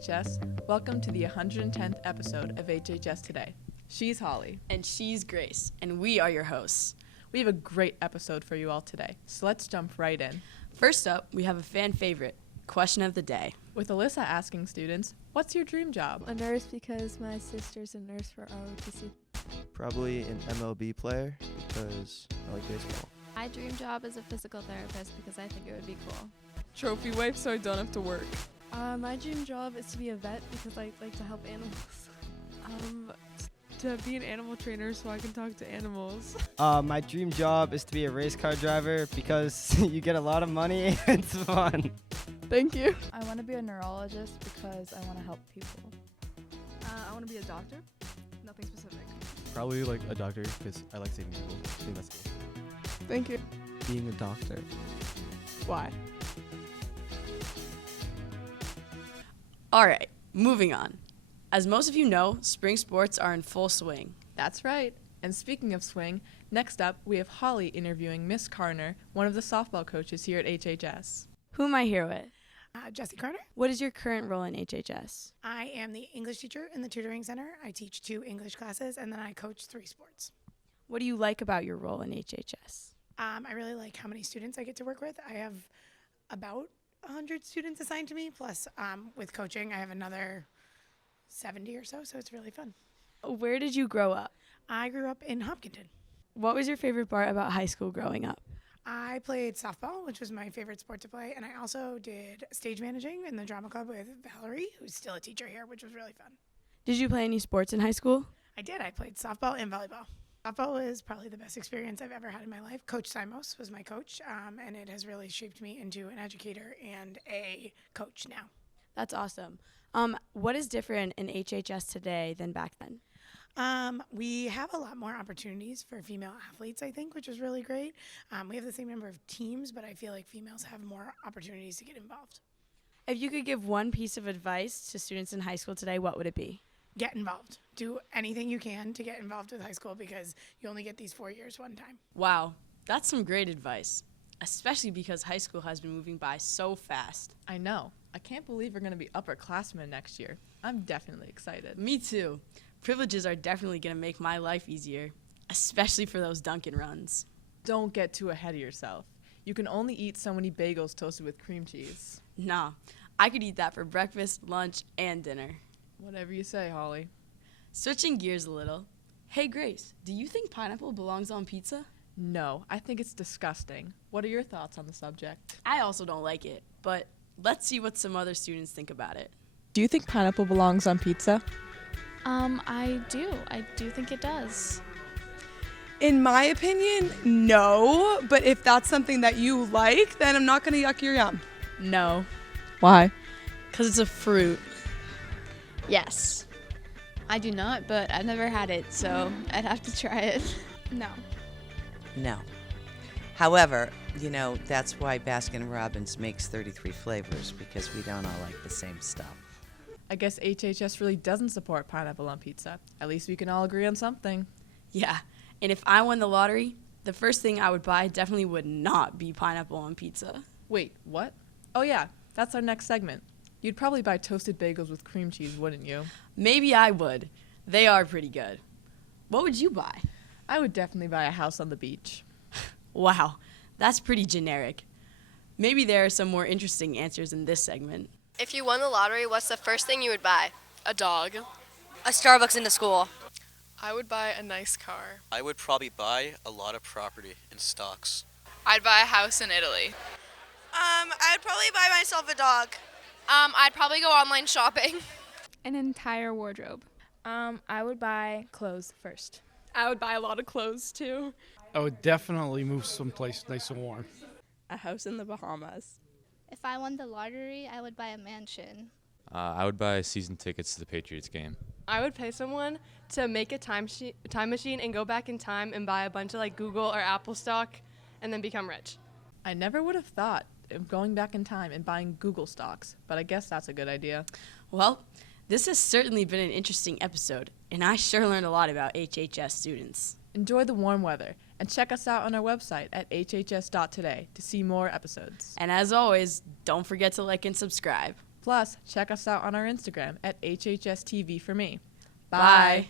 HHS. Welcome to the 110th episode of HHS Today. She's Holly. And she's Grace, and we are your hosts. We have a great episode for you all today, so let's jump right in. First up, we have a fan favorite, question of the day. With Alyssa asking students, what's your dream job? A nurse because my sister's a nurse for ROTC. Probably an MLB player because I like baseball. My dream job is a physical therapist because I think it would be cool. Trophy wife so I don't have to work. My dream job is to be a vet because I like to help animals. To be an animal trainer so I can talk to animals. My dream job is to be a race car driver because you get a lot of money and it's fun. Thank you. I want to be a neurologist because I want to help people. I want to be a doctor. Nothing specific. Probably like a doctor because I like saving people. I think that's cool. Thank you. Being a doctor. Why? All right, moving on. As most of you know, spring sports are in full swing. That's right. And speaking of swing, next up we have Holly interviewing Miss Carner, one of the softball coaches here at HHS. Who am I here with? Jessie Carter. What is your current role in HHS? I am the English teacher in the tutoring center. I teach 2 English classes, and then I coach 3 sports. What do you like about your role in HHS? I really like how many students I get to work with. I have about 100 students assigned to me, plus with coaching, I have another 70 or so it's really fun. Where did you grow up? I grew up in Hopkinton. What was your favorite part about high school growing up? I played softball, which was my favorite sport to play, and I also did stage managing in the drama club with Valerie, who's still a teacher here, which was really fun. Did you play any sports in high school? I did. I played softball and volleyball. Softball was probably the best experience I've ever had in my life. Coach Simos was my coach, and it has really shaped me into an educator and a coach now. That's awesome. What is different in HHS today than back then? We have a lot more opportunities for female athletes, I think, which is really great. We have the same number of teams, but I feel like females have more opportunities to get involved. If you could give one piece of advice to students in high school today, what would it be? Get involved. Do anything you can to get involved with high school because you only get these 4 years one time. Wow, that's some great advice, especially because high school has been moving by so fast. I know. I can't believe we're going to be upperclassmen next year. I'm definitely excited. Me too. Privileges are definitely going to make my life easier, especially for those Dunkin' runs. Don't get too ahead of yourself. You can only eat so many bagels toasted with cream cheese. Nah, I could eat that for breakfast, lunch, and dinner. Whatever you say, Holly. Switching gears a little. Hey, Grace, do you think pineapple belongs on pizza? No, I think it's disgusting. What are your thoughts on the subject? I also don't like it, but let's see what some other students think about it. Do you think pineapple belongs on pizza? I do. I do think it does. In my opinion, no. But if that's something that you like, then I'm not going to yuck your yum. No. Why? Because it's a fruit. Yes. I do not, but I've never had it, so I'd have to try it. No. No. However, that's why Baskin-Robbins makes 33 flavors, because we don't all like the same stuff. I guess HHS really doesn't support pineapple on pizza. At least we can all agree on something. Yeah, and if I won the lottery, the first thing I would buy definitely would not be pineapple on pizza. Wait, what? Oh yeah, that's our next segment. You'd probably buy toasted bagels with cream cheese, wouldn't you? Maybe I would. They are pretty good. What would you buy? I would definitely buy a house on the beach. Wow, that's pretty generic. Maybe there are some more interesting answers in this segment. If you won the lottery, what's the first thing you would buy? A dog. A Starbucks in the school. I would buy a nice car. I would probably buy a lot of property in stocks. I'd buy a house in Italy. I'd probably buy myself a dog. I'd probably go online shopping. An entire wardrobe. I would buy clothes first. I would buy a lot of clothes too. I would definitely move someplace nice and warm. A house in the Bahamas. If I won the lottery, I would buy a mansion. I would buy season tickets to the Patriots game. I would pay someone to make a time machine and go back in time and buy a bunch of Google or Apple stock and then become rich. I never would have thought of going back in time and buying Google stocks, but I guess that's a good idea. Well, this has certainly been an interesting episode, and I sure learned a lot about HHS students. Enjoy the warm weather, and check us out on our website at hhs.today to see more episodes. And as always, don't forget to like and subscribe. Plus, check us out on our Instagram at HHS TV for me. Bye.